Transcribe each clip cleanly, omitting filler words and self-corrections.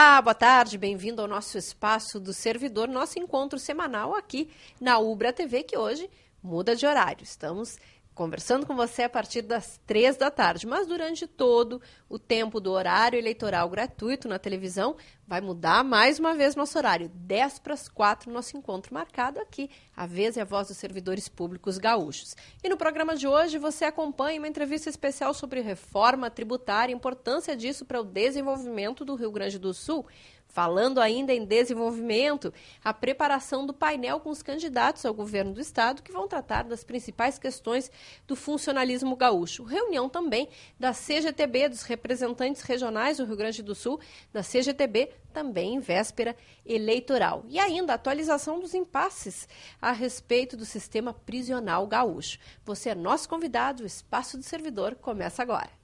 Olá, boa tarde, bem-vindo ao nosso Espaço do Servidor, nosso encontro semanal aqui na Ubra TV, que hoje muda de horário. Estamos conversando com você a partir das 3 da tarde, mas durante todo o tempo do horário eleitoral gratuito na televisão, vai mudar mais uma vez nosso horário, 10 para as 4, nosso encontro marcado aqui, a vez e a voz dos servidores públicos gaúchos. E no programa de hoje você acompanha uma entrevista especial sobre reforma tributária, a importância disso para o desenvolvimento do Rio Grande do Sul. Falando ainda em desenvolvimento, a preparação do painel com os candidatos ao governo do estado que vão tratar das principais questões do funcionalismo gaúcho. Reunião também da CGTB, dos representantes regionais do Rio Grande do Sul, da CGTB, também em véspera eleitoral. E ainda a atualização dos impasses a respeito do sistema prisional gaúcho. Você é nosso convidado, o Espaço do Servidor começa agora.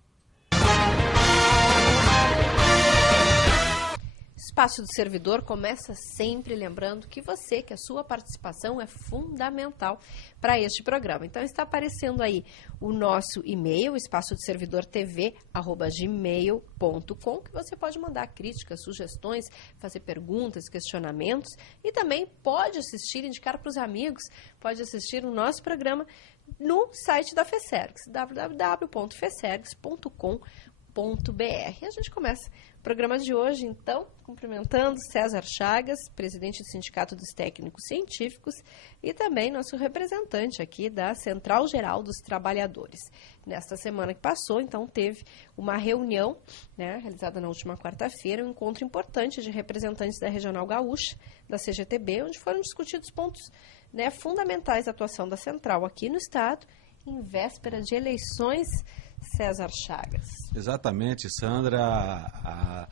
O Espaço do Servidor começa sempre lembrando que a sua participação é fundamental para este programa. Então está aparecendo aí o nosso e-mail, espaçodservidortv@gmail.com, que você pode mandar críticas, sugestões, fazer perguntas, questionamentos e também pode assistir, indicar para os amigos, pode assistir o nosso programa no site da FESERGS, www.fesergs.com.br. E a gente começa o programa de hoje, então, cumprimentando César Chagas, presidente do Sindicato dos Técnicos Científicos e também nosso representante aqui da Central Geral dos Trabalhadores. Nesta semana que passou, então, teve uma reunião, realizada na última quarta-feira, um encontro importante de representantes da Regional Gaúcha, da CGTB, onde foram discutidos pontos fundamentais da atuação da Central aqui no Estado, em véspera de eleições. César Chagas. Exatamente, Sandra.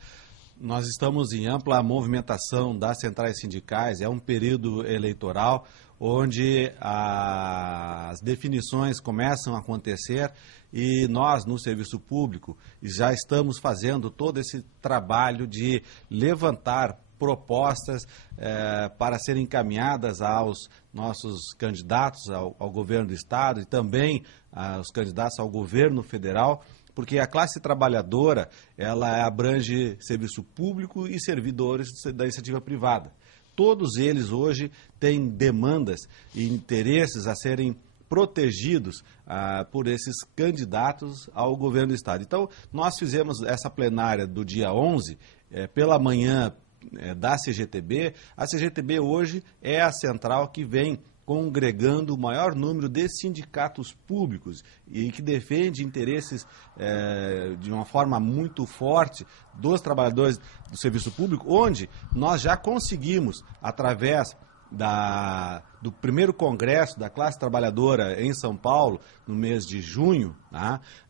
Nós estamos em ampla movimentação das centrais sindicais, é um período eleitoral onde as definições começam a acontecer e nós, no serviço público, já estamos fazendo todo esse trabalho de levantar propostas para serem encaminhadas aos nossos candidatos ao governo do Estado e também aos candidatos ao governo federal, porque a classe trabalhadora ela abrange serviço público e servidores da iniciativa privada. Todos eles hoje têm demandas e interesses a serem protegidos por esses candidatos ao governo do Estado. Então, nós fizemos essa plenária do dia 11, pela manhã, da CGTB. A CGTB hoje é a central que vem congregando o maior número de sindicatos públicos e que defende interesses de uma forma muito forte dos trabalhadores do serviço público, onde nós já conseguimos, através do primeiro congresso da classe trabalhadora em São Paulo, no mês de junho,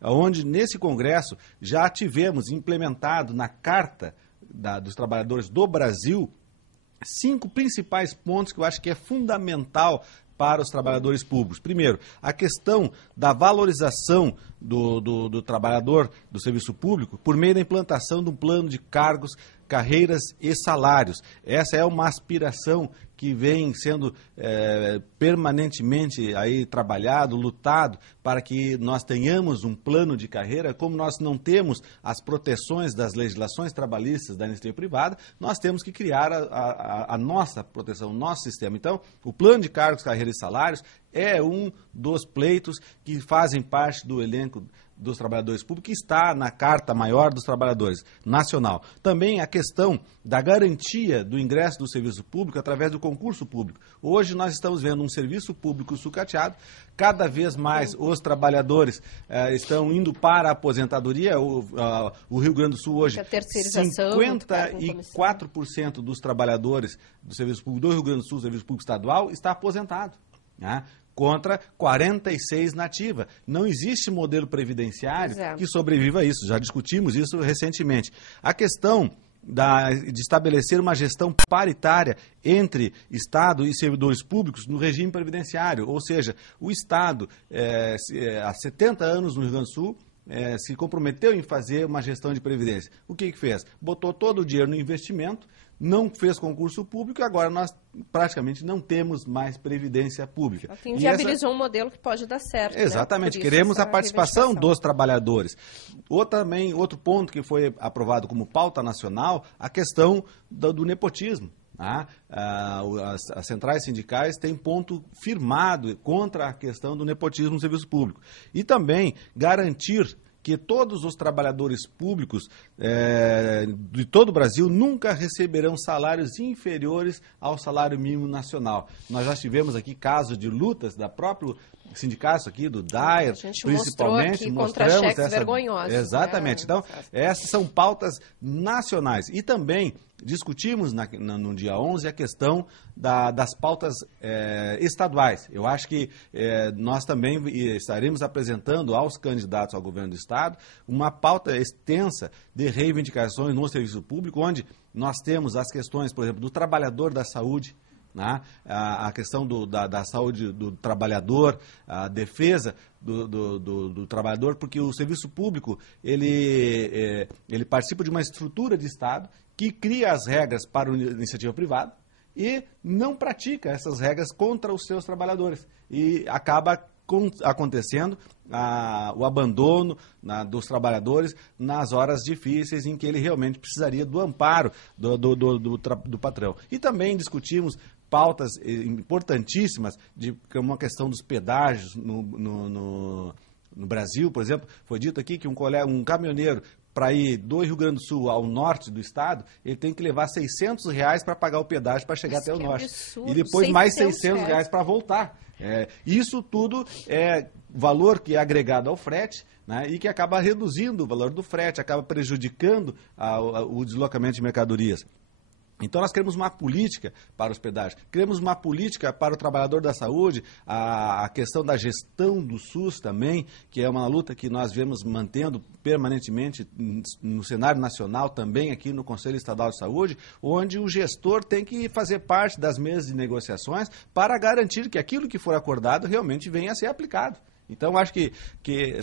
onde nesse congresso já tivemos implementado na Carta dos Trabalhadores do Brasil 5 principais pontos que eu acho que é fundamental para os trabalhadores públicos. Primeiro, a questão da valorização do trabalhador do serviço público por meio da implantação de um plano de cargos, carreiras e salários. Essa é uma aspiração que vem sendo permanentemente aí trabalhado, lutado, para que nós tenhamos um plano de carreira. Como nós não temos as proteções das legislações trabalhistas da iniciativa privada, nós temos que criar a nossa proteção, o nosso sistema. Então, o plano de cargos, carreiras e salários é um dos pleitos que fazem parte do elenco dos trabalhadores públicos, que está na Carta Maior dos Trabalhadores Nacional. Também a questão da garantia do ingresso do serviço público através do concurso público. Hoje nós estamos vendo um serviço público sucateado, cada vez mais os trabalhadores estão indo para a aposentadoria. O Rio Grande do Sul hoje, 54% dos trabalhadores do serviço público do Rio Grande do Sul, serviço público estadual, está aposentado, contra 46 na ativa. Não existe modelo previdenciário que sobreviva a isso. Já discutimos isso recentemente. A questão de estabelecer uma gestão paritária entre Estado e servidores públicos no regime previdenciário. Ou seja, o Estado, há 70 anos no Rio Grande do Sul, se comprometeu em fazer uma gestão de previdência. O que fez? Botou todo o dinheiro no investimento, não fez concurso público e agora nós praticamente não temos mais previdência pública. Só que inviabilizou um modelo que pode dar certo. Exatamente, né? queremos a participação dos trabalhadores. Outro ponto que foi aprovado como pauta nacional, a questão do nepotismo. As centrais sindicais têm ponto firmado contra a questão do nepotismo no serviço público. E também garantir que todos os trabalhadores públicos de todo o Brasil nunca receberão salários inferiores ao salário mínimo nacional. Nós já tivemos aqui casos de lutas da própria sindicato aqui, do DAER, principalmente. Contra cheques vergonhosos. Exatamente. Então, essas são pautas nacionais. E também discutimos no dia 11 a questão das pautas estaduais. Eu acho que nós também estaremos apresentando aos candidatos ao governo do Estado uma pauta extensa de reivindicações no serviço público, onde nós temos as questões, por exemplo, do trabalhador da saúde, né? A questão da saúde do trabalhador, a defesa do trabalhador, porque o serviço público ele participa de uma estrutura de Estado que cria as regras para a iniciativa privada e não pratica essas regras contra os seus trabalhadores. E acaba acontecendo o abandono dos trabalhadores nas horas difíceis em que ele realmente precisaria do amparo do patrão. E também discutimos pautas importantíssimas, como a questão dos pedágios no Brasil, por exemplo. Foi dito aqui que um caminhoneiro, para ir do Rio Grande do Sul ao norte do estado, ele tem que levar R$600 para pagar o pedágio para chegar até o norte. Absurdo. E depois mais R$600 para voltar. Isso tudo é valor que é agregado ao frete, né, e que acaba reduzindo o valor do frete, acaba prejudicando o deslocamento de mercadorias. Então, nós queremos uma política para os pedágios, queremos uma política para o trabalhador da saúde, a questão da gestão do SUS também, que é uma luta que nós vemos mantendo permanentemente no cenário nacional, também aqui no Conselho Estadual de Saúde, onde o gestor tem que fazer parte das mesas de negociações para garantir que aquilo que for acordado realmente venha a ser aplicado. Então, acho que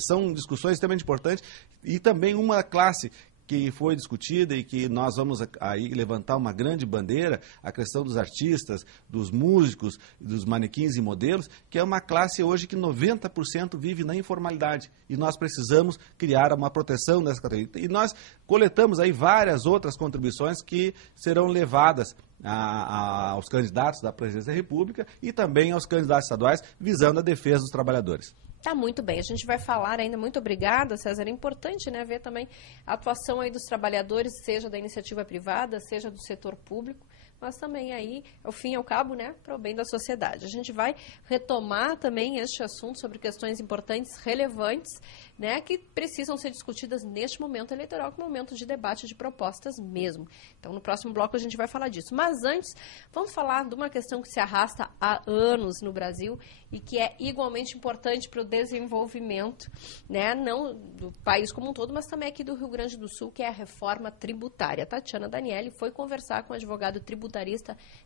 são discussões extremamente importantes e também uma classe que foi discutida e que nós vamos aí levantar uma grande bandeira, a questão dos artistas, dos músicos, dos manequins e modelos, que é uma classe hoje que 90% vive na informalidade. E nós precisamos criar uma proteção dessa categoria. E nós coletamos aí várias outras contribuições que serão levadas aos candidatos da Presidência da República e também aos candidatos estaduais, visando a defesa dos trabalhadores. Tá muito bem, a gente vai falar ainda, muito obrigada, César, é importante, né, ver também a atuação aí dos trabalhadores, seja da iniciativa privada, seja do setor público, mas também aí, ao fim e ao cabo, né, para o bem da sociedade. A gente vai retomar também este assunto sobre questões importantes, relevantes, né, que precisam ser discutidas neste momento eleitoral, que é um momento de debate de propostas mesmo. Então, no próximo bloco a gente vai falar disso. Mas antes, vamos falar de uma questão que se arrasta há anos no Brasil e que é igualmente importante para o desenvolvimento, né, não do país como um todo, mas também aqui do Rio Grande do Sul, que é a reforma tributária. A Tatiana Daniele foi conversar com o advogado tributarista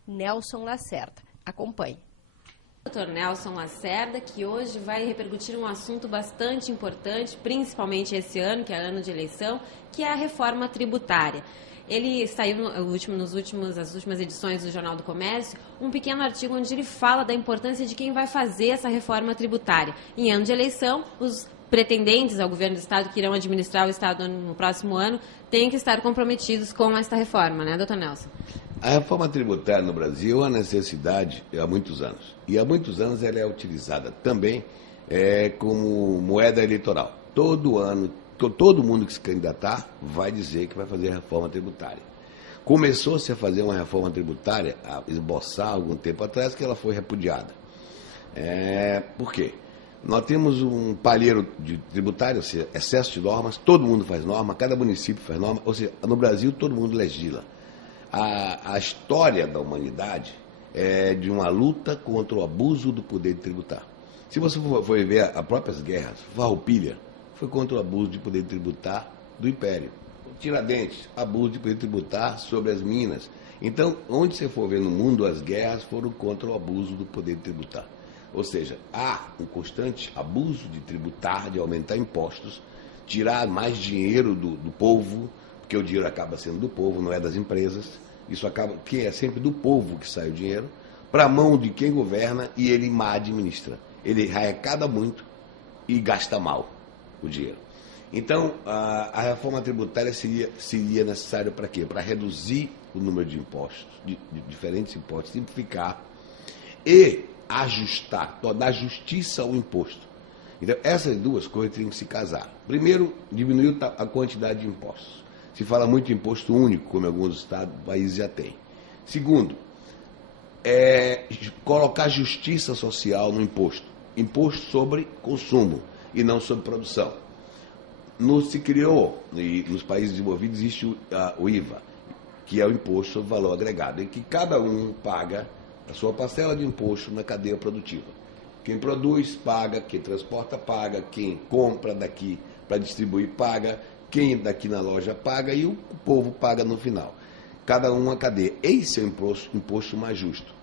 Nelson Lacerda. Acompanhe. Dr. Nelson Lacerda, que hoje vai repercutir um assunto bastante importante, principalmente esse ano, que é ano de eleição, que é a reforma tributária. Ele saiu nas últimas edições do Jornal do Comércio, um pequeno artigo onde ele fala da importância de quem vai fazer essa reforma tributária. Em ano de eleição, os pretendentes ao governo do Estado que irão administrar o Estado no próximo ano têm que estar comprometidos com esta reforma, né, doutor Nelson? A reforma tributária no Brasil é uma necessidade há muitos anos. E há muitos anos ela é utilizada também como moeda eleitoral. Todo ano, todo mundo que se candidatar vai dizer que vai fazer a reforma tributária. Começou-se a fazer uma reforma tributária, a esboçar algum tempo atrás, que ela foi repudiada. Por quê? Nós temos um palheiro de tributário, ou seja, excesso de normas, todo mundo faz norma, cada município faz norma, ou seja, no Brasil todo mundo legisla. A história da humanidade é de uma luta contra o abuso do poder de tributar. Se você for ver as próprias guerras, Farroupilha foi contra o abuso de poder de tributar do Império. Tiradentes, abuso de poder tributar sobre as minas. Então, onde você for ver no mundo, as guerras foram contra o abuso do poder de tributar. Ou seja, há um constante abuso de tributar, de aumentar impostos, tirar mais dinheiro do povo, porque o dinheiro acaba sendo do povo, não é das empresas, isso acaba que é sempre do povo que sai o dinheiro, para a mão de quem governa e ele má administra. Ele arrecada muito e gasta mal o dinheiro. Então, a reforma tributária seria necessária para quê? Para reduzir o número de impostos, de diferentes impostos, simplificar e ajustar, tornar justiça ao imposto. Então, essas duas coisas têm que se casar. Primeiro, diminuir a quantidade de impostos. Se fala muito de imposto único, como em alguns estados, países já têm. Segundo, colocar justiça social no imposto. Imposto sobre consumo e não sobre produção. Se criou, e nos países desenvolvidos existe o IVA, que é o Imposto sobre Valor Agregado, em que cada um paga a sua parcela de imposto na cadeia produtiva. Quem produz paga, quem transporta paga, quem compra daqui para distribuir paga, quem daqui na loja paga e o povo paga no final. Cada um a cadeia. Esse é o imposto mais justo.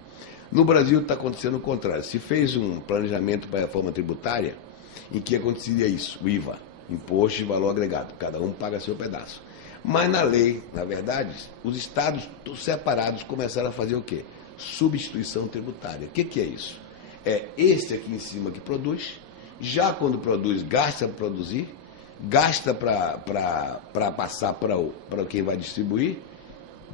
No Brasil está acontecendo o contrário. Se fez um planejamento para a reforma tributária em que aconteceria isso, o IVA, Imposto de Valor Agregado, cada um paga seu pedaço. Mas na lei, na verdade, os estados separados começaram a fazer o quê? Substituição tributária. O que é isso? É esse aqui em cima que produz, já quando produz, gasta para produzir, gasta para passar para quem vai distribuir,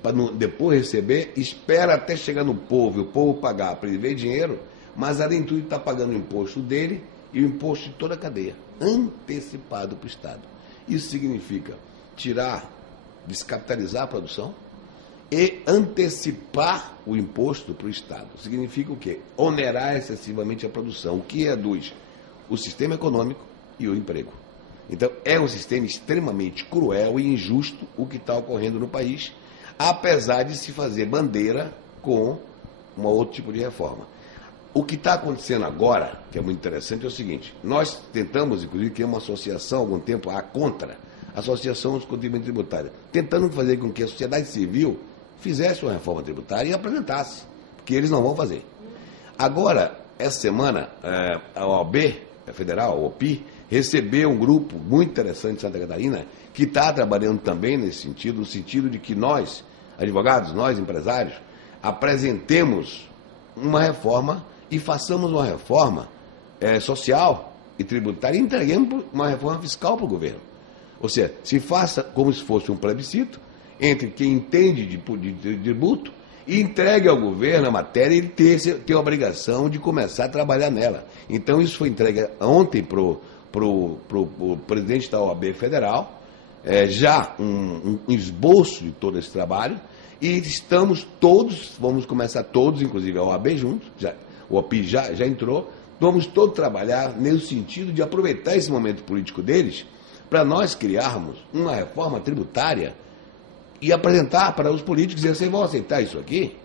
para depois receber, espera até chegar no povo e o povo pagar para ele ver dinheiro, mas além de tudo está pagando o imposto dele e o imposto de toda a cadeia, antecipado para o Estado. Isso significa descapitalizar a produção e antecipar o imposto para o Estado. Significa o quê? Onerar excessivamente a produção, o que reduz o sistema econômico e o emprego. Então, é um sistema extremamente cruel e injusto o que está ocorrendo no país, apesar de se fazer bandeira com um outro tipo de reforma. O que está acontecendo agora, que é muito interessante, é o seguinte: nós tentamos, inclusive, criar uma associação há algum tempo, a Contra, Associação dos Contribuintes Tributários, tentando fazer com que a sociedade civil fizesse uma reforma tributária e apresentasse, porque eles não vão fazer. Agora, essa semana, a OAB Federal, a OPI, recebeu um grupo muito interessante de Santa Catarina, que está trabalhando também nesse sentido, no sentido de que nós, advogados, nós, empresários, apresentemos uma reforma e façamos uma reforma social e tributária e entreguemos uma reforma fiscal para o governo. Ou seja, se faça como se fosse um plebiscito entre quem entende de tributo e entregue ao governo a matéria e ele ter a obrigação de começar a trabalhar nela. Então, isso foi entregue ontem para o presidente da OAB Federal, já um esboço de todo esse trabalho, e estamos todos, vamos começar todos, inclusive a OAB juntos, o OPI já entrou, vamos todos trabalhar nesse sentido de aproveitar esse momento político deles para nós criarmos uma reforma tributária e apresentar para os políticos e vocês vão aceitar isso aqui?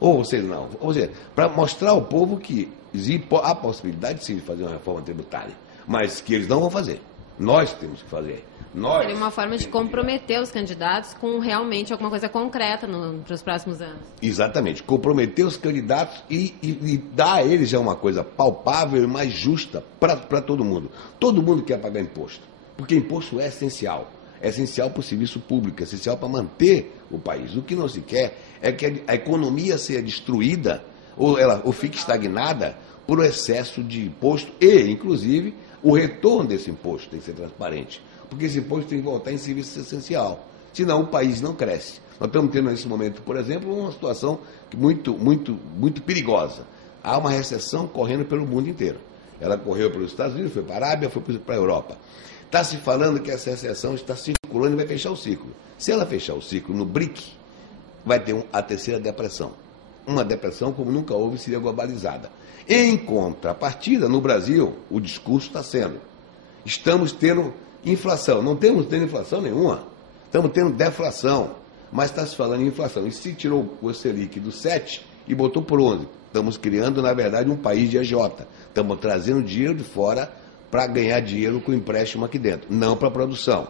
Ou vocês não? Ou seja, para mostrar ao povo que existe a possibilidade sim de fazer uma reforma tributária, mas que eles não vão fazer. Nós temos que fazer. Seria uma forma de comprometer os candidatos com realmente alguma coisa concreta para os próximos anos. Exatamente. Comprometer os candidatos e dar a eles já uma coisa palpável e mais justa para todo mundo. Todo mundo quer pagar imposto, porque imposto é essencial. É essencial para o serviço público, é essencial para manter o país. O que não se quer é que a economia seja destruída ou fique estagnada por excesso de imposto e, inclusive, o retorno desse imposto tem que ser transparente. Porque esse imposto tem que voltar em serviço essencial. Senão o país não cresce. Nós estamos tendo nesse momento, por exemplo, uma situação muito, muito, muito perigosa. Há uma recessão correndo pelo mundo inteiro. Ela correu pelos Estados Unidos, foi para a Arábia, foi para a Europa. Está se falando que essa recessão está circulando e vai fechar o ciclo. Se ela fechar o ciclo no BRIC, vai ter a terceira depressão. Uma depressão como nunca houve, seria globalizada. Em contrapartida, no Brasil, o discurso está sendo: estamos tendo inflação. Não estamos tendo inflação nenhuma. Estamos tendo deflação. Mas está se falando em inflação. E se tirou o Selic do 7 e botou por 11. Estamos criando, na verdade, um país de agiota. Estamos trazendo dinheiro de fora para ganhar dinheiro com empréstimo aqui dentro, não para a produção.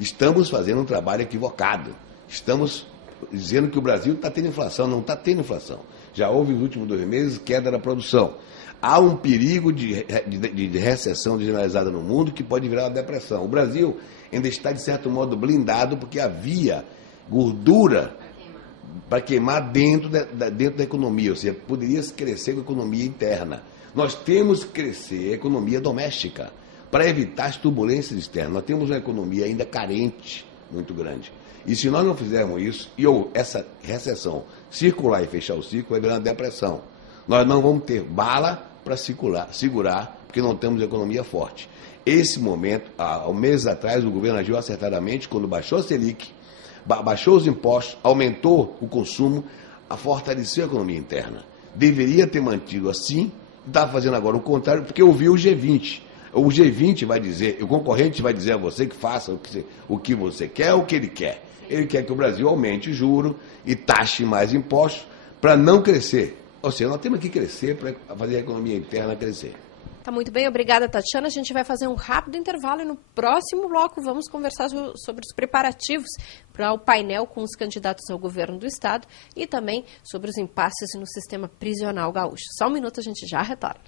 Estamos fazendo um trabalho equivocado. Estamos dizendo que o Brasil está tendo inflação. Não está tendo inflação. Já houve nos últimos 2 meses queda da produção. Há um perigo de recessão generalizada no mundo que pode virar uma depressão. O Brasil ainda está, de certo modo, blindado porque havia gordura queimar dentro da economia, ou seja, poderia crescer com a economia interna. Nós temos que crescer a economia doméstica para evitar as turbulências externas. Nós temos uma economia ainda carente, muito grande. E se nós não fizermos isso, essa recessão circular e fechar o ciclo, vai virar uma depressão. Nós não vamos ter bala para segurar, porque não temos economia forte. Esse momento, há um mês atrás, o governo agiu acertadamente quando baixou a Selic, baixou os impostos, aumentou o consumo, fortaleceu a economia interna. Deveria ter mantido assim, está fazendo agora o contrário, porque ouviu o G20. O G20 vai dizer, o concorrente vai dizer a você que faça o que você quer, o que ele quer. Ele quer que o Brasil aumente o juro e taxe mais impostos para não crescer. Ou seja, nós temos que crescer para fazer a economia interna crescer. Tá muito bem, obrigada, Tatiana. A gente vai fazer um rápido intervalo e no próximo bloco vamos conversar sobre os preparativos para o painel com os candidatos ao governo do Estado e também sobre os impasses no sistema prisional gaúcho. Só um minuto, a gente já retorna.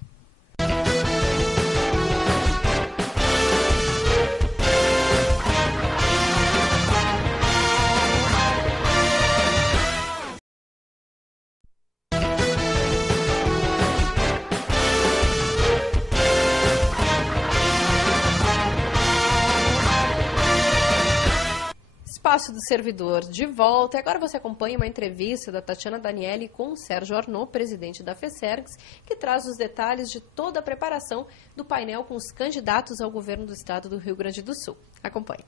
Espaço do Servidor de volta. E agora você acompanha uma entrevista da Tatiana Daniele com o Sérgio Arnaud, presidente da FESERGS, que traz os detalhes de toda a preparação do painel com os candidatos ao governo do estado do Rio Grande do Sul. Acompanhe.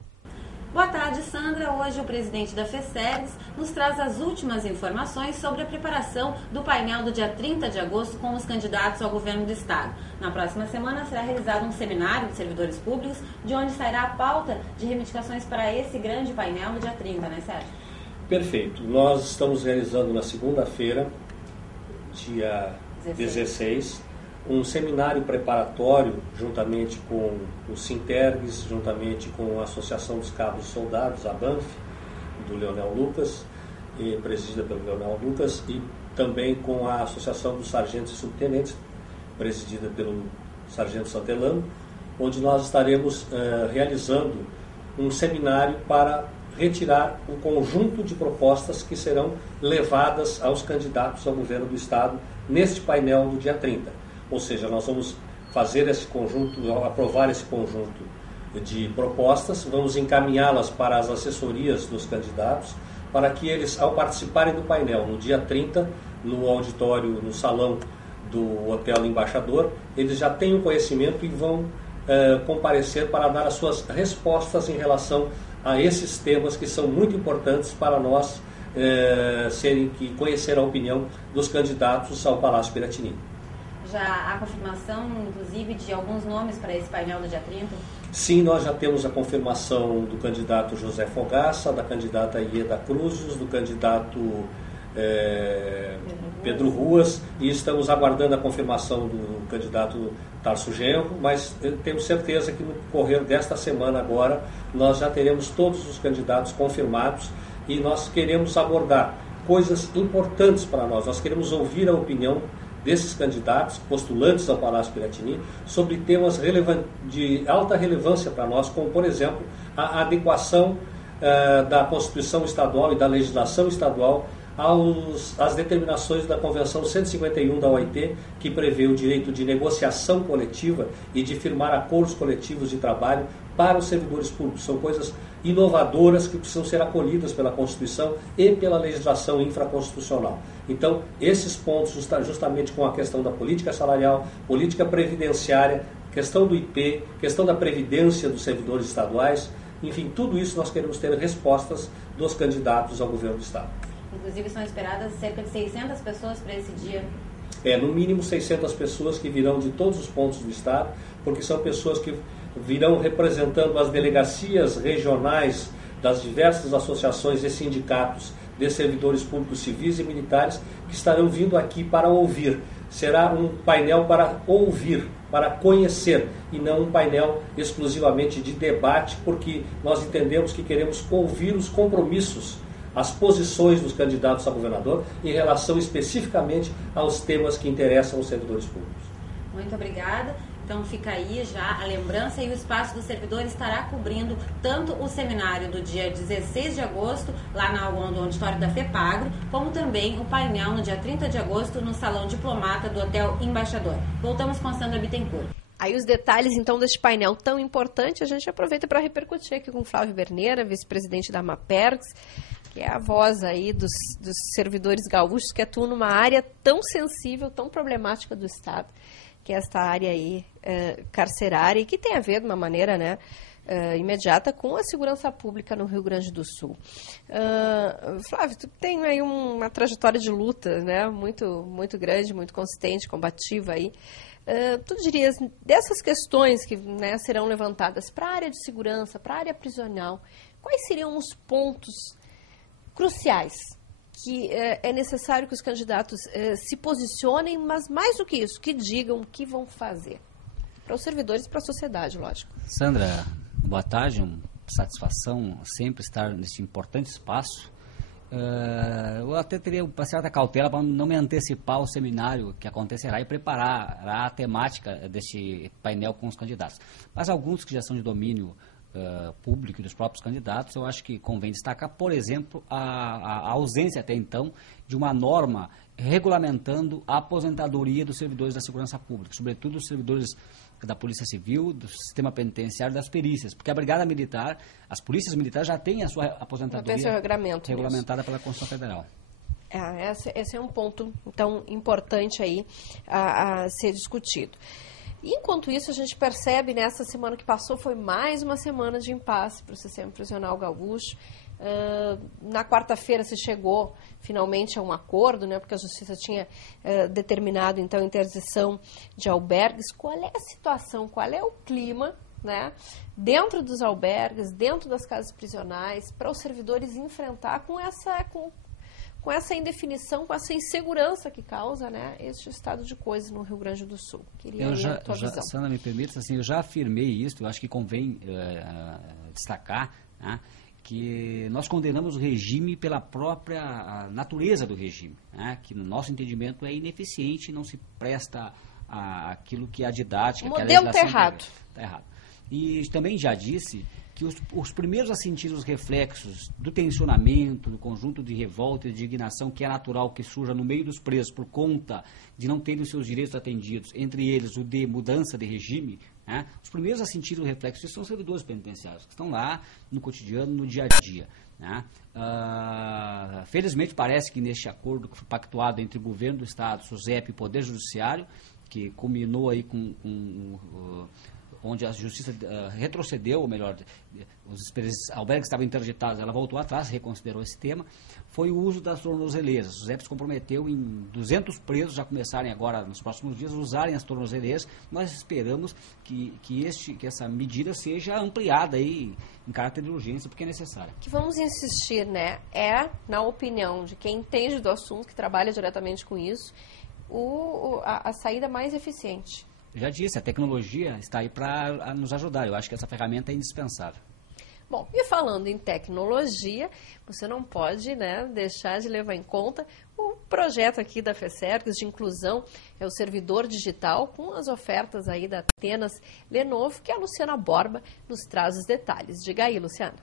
Boa tarde, Sandra. Hoje o presidente da FESERGS nos traz as últimas informações sobre a preparação do painel do dia 30 de agosto com os candidatos ao governo do estado. Na próxima semana será realizado um seminário de servidores públicos, de onde sairá a pauta de reivindicações para esse grande painel no dia 30, né, Sérgio? Perfeito. Nós estamos realizando na segunda-feira, dia 16, um seminário preparatório, juntamente com o Sintergs, juntamente com a Associação dos Cabos Soldados, a BANF, do Leonel Lucas, presidida pelo Leonel Lucas, e também com a Associação dos Sargentos e Subtenentes, presidida pelo Sargento Santelano, onde nós estaremos realizando um seminário para retirar um conjunto de propostas que serão levadas aos candidatos ao governo do Estado neste painel do dia 30. Ou seja, nós vamos fazer esse conjunto, aprovar esse conjunto de propostas, vamos encaminhá-las para as assessorias dos candidatos, para que eles, ao participarem do painel no dia 30, no auditório, no salão do Hotel Embaixador, eles já tenham conhecimento e vão comparecer para dar as suas respostas em relação a esses temas que são muito importantes para nós conhecer a opinião dos candidatos ao Palácio Piratini. Já há confirmação, inclusive, de alguns nomes para esse painel do dia 30? Sim, nós já temos a confirmação do candidato José Fogaça, da candidata Ieda Cruzes, do candidato Pedro Ruas, e estamos aguardando a confirmação do candidato Tarso Genro, mas temos certeza que no correr desta semana agora nós já teremos todos os candidatos confirmados e nós queremos abordar coisas importantes para nós. Nós queremos ouvir a opinião desses candidatos, postulantes ao Palácio Piratini, sobre temas de alta relevância para nós, como, por exemplo, a adequação da Constituição Estadual e da legislação estadual às determinações da Convenção 151 da OIT, que prevê o direito de negociação coletiva e de firmar acordos coletivos de trabalho para os servidores públicos. São coisas inovadoras que precisam ser acolhidas pela Constituição e pela legislação infraconstitucional. Então, esses pontos, justamente com a questão da política salarial, política previdenciária, questão do IP, questão da previdência dos servidores estaduais, enfim, tudo isso nós queremos ter respostas dos candidatos ao governo do Estado. Inclusive, são esperadas cerca de 600 pessoas para esse dia. No mínimo 600 pessoas que virão de todos os pontos do Estado, porque são pessoas que virão representando as delegacias regionais das diversas associações e sindicatos de servidores públicos civis e militares que estarão vindo aqui para ouvir. Será um painel para ouvir, para conhecer, e não um painel exclusivamente de debate, porque nós entendemos que queremos ouvir os compromissos, as posições dos candidatos a governador em relação especificamente aos temas que interessam os servidores públicos. Muito obrigada. Então fica aí já a lembrança, e o Espaço do Servidor estará cobrindo tanto o seminário do dia 16 de agosto, lá no auditório da FEPAGRO, como também o painel no dia 30 de agosto no Salão Diplomata do Hotel Embaixador. Voltamos com a Sandra Bittencourt. Aí os detalhes, então, deste painel tão importante, a gente aproveita para repercutir aqui com o Flávio Berneira, vice-presidente da Mapergs, que é a voz aí dos servidores gaúchos que atuam numa área tão sensível, tão problemática do Estado, que é esta área aí carcerária, e que tem a ver, de uma maneira, né, imediata, com a segurança pública no Rio Grande do Sul. Flávio, tu tem aí uma trajetória de luta, né, muito, muito grande, muito consistente, combativa aí. Tu dirias, dessas questões que, né, serão levantadas para a área de segurança, para a área prisional, quais seriam os pontos cruciais que é necessário que os candidatos se posicionem, mas mais do que isso, que digam o que vão fazer? Para os servidores e para a sociedade, lógico. Sandra, boa tarde, uma satisfação sempre estar nesse importante espaço. Eu até teria uma certa cautela para não me antecipar ao seminário que acontecerá e preparar a temática deste painel com os candidatos. Mas alguns que já são de domínio público e dos próprios candidatos, eu acho que convém destacar, por exemplo, a ausência até então de uma norma regulamentando a aposentadoria dos servidores da segurança pública, sobretudo os servidores da Polícia Civil, do sistema penitenciário, das perícias, porque a Brigada Militar, as polícias militares já têm a sua aposentadoria regulamentada pela Constituição Federal. Esse é um ponto, então, importante aí a ser discutido. Enquanto isso, a gente percebe, nessa semana que passou, foi mais uma semana de impasse para o sistema prisional gaúcho. Na quarta-feira se chegou finalmente a um acordo, né, porque a Justiça tinha determinado, então, a interdição de albergues. Qual é a situação, qual é o clima, né, dentro dos albergues, dentro das casas prisionais, para os servidores enfrentar com essa indefinição, com essa insegurança que causa, né, este estado de coisas no Rio Grande do Sul? Queria a tua visão. Sandra, me permite, assim, eu já afirmei isso, eu acho que convém destacar, né, que nós condenamos o regime pela própria natureza do regime, né, que no nosso entendimento é ineficiente, não se presta àquilo que é a didática. O modelo está errado. Está errado. E também já disse que os primeiros a sentir os reflexos do tensionamento, do conjunto de revolta e de indignação que é natural que surja no meio dos presos por conta de não terem os seus direitos atendidos, entre eles o de mudança de regime, né? Os primeiros a sentir os reflexos são os servidores penitenciários, que estão lá no cotidiano, no dia a dia, né? Felizmente parece que neste acordo que foi pactuado entre o governo do Estado, SUSEP e o Poder Judiciário, que culminou aí onde a Justiça retrocedeu, ou melhor, os albergues estavam interditados, ela voltou atrás, reconsiderou esse tema, foi o uso das tornozeleiras. O SUSEP se comprometeu em 200 presos já começarem agora, nos próximos dias, a usarem as tornozeleiras. Nós esperamos que essa medida seja ampliada aí, em caráter de urgência, porque é necessária. Que vamos insistir, né? Na opinião de quem entende do assunto, que trabalha diretamente com isso, a saída mais eficiente. Já disse, a tecnologia está aí para nos ajudar. Eu acho que essa ferramenta é indispensável. Bom, e falando em tecnologia, você não pode, né, deixar de levar em conta o projeto aqui da FESERGS de inclusão, é o servidor digital, com as ofertas aí da Atenas Lenovo, que a Luciana Borba nos traz os detalhes. Diga aí, Luciana.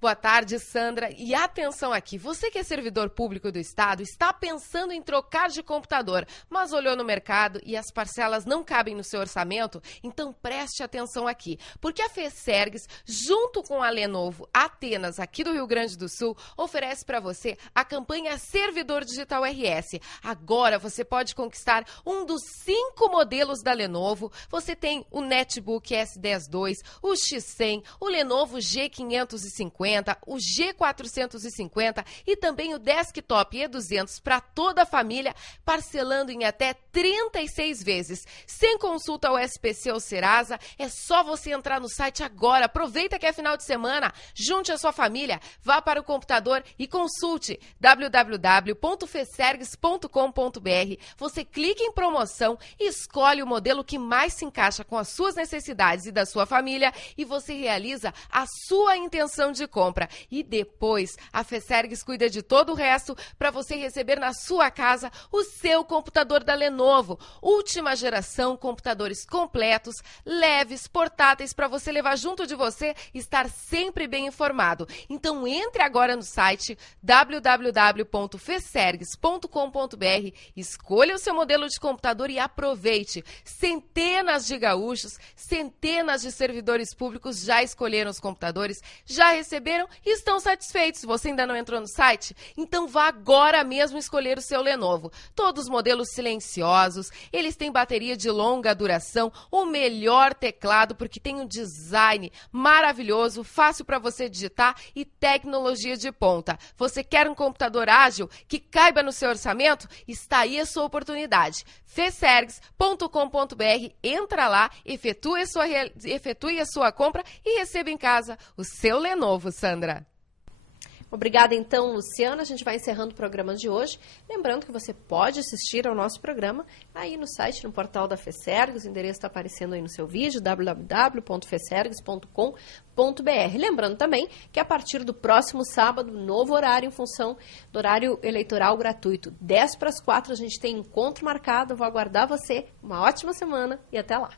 Boa tarde, Sandra. E atenção aqui, você que é servidor público do Estado está pensando em trocar de computador, mas olhou no mercado e as parcelas não cabem no seu orçamento? Então preste atenção aqui, porque a FESERGS, junto com a Lenovo Atenas, aqui do Rio Grande do Sul, oferece para você a campanha Servidor Digital RS. Agora você pode conquistar um dos 5 modelos da Lenovo. Você tem o Netbook S10 II, o X100, o Lenovo G550, o G450 e também o desktop E200 para toda a família, parcelando em até 36 vezes. Sem consulta ao SPC ou Serasa, é só você entrar no site agora. Aproveita que é final de semana, junte a sua família, vá para o computador e consulte www.fesergs.com.br. Você clica em promoção e escolhe o modelo que mais se encaixa com as suas necessidades e da sua família e você realiza a sua intenção de compra. E depois, a Fesergues cuida de todo o resto para você receber na sua casa o seu computador da Lenovo. Última geração, computadores completos, leves, portáteis para você levar junto de você e estar sempre bem informado. Então entre agora no site www.fesergues.com.br, escolha o seu modelo de computador e aproveite. Centenas de gaúchos, centenas de servidores públicos já escolheram os computadores, já receberam e estão satisfeitos. Você ainda não entrou no site? Então vá agora mesmo escolher o seu Lenovo. Todos os modelos silenciosos, eles têm bateria de longa duração, o melhor teclado porque tem um design maravilhoso, fácil para você digitar e tecnologia de ponta. Você quer um computador ágil que caiba no seu orçamento? Está aí a sua oportunidade. fesergues.com.br, entra lá, efetue a sua compra e receba em casa o seu Lenovo, Sandra. Obrigada, então, Luciana. A gente vai encerrando o programa de hoje. Lembrando que você pode assistir ao nosso programa aí no site, no portal da Fesergues. O endereço está aparecendo aí no seu vídeo, www.fesergues.com.br. Lembrando também que a partir do próximo sábado, novo horário em função do horário eleitoral gratuito. 10 para as 4 a gente tem encontro marcado. Vou aguardar você. Uma ótima semana e até lá.